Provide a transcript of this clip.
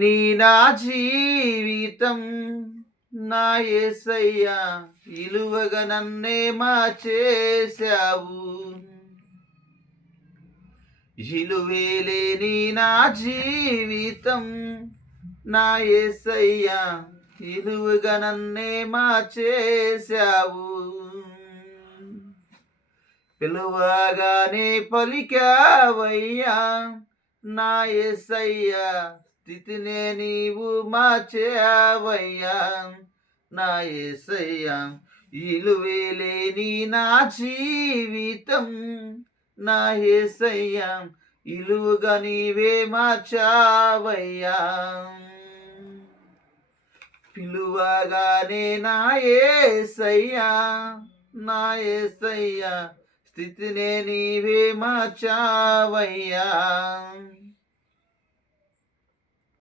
నీ నా జీవితం నా యేసయ్యా ఇలువగా నన్నే మార్చేశావు. ఇలువేలేని నా జీవితం నా యేసయ్యా ఇలువగా నన్నే మార్చేశావు. పిలువగానే పలికావయ్యా నా యేసయ్యా స్థితినే నీవు మార్చావయ్యా నా యేసయ్యా. ఇలువేలేని నా జీవితం నా యేసయ్యా ఇలువగా నీవే మార్చావయ్యా. పిలువగానే నా యేసయ్యా నా యేసయ్యా స్థితినే నీవే మార్చావయ్యా.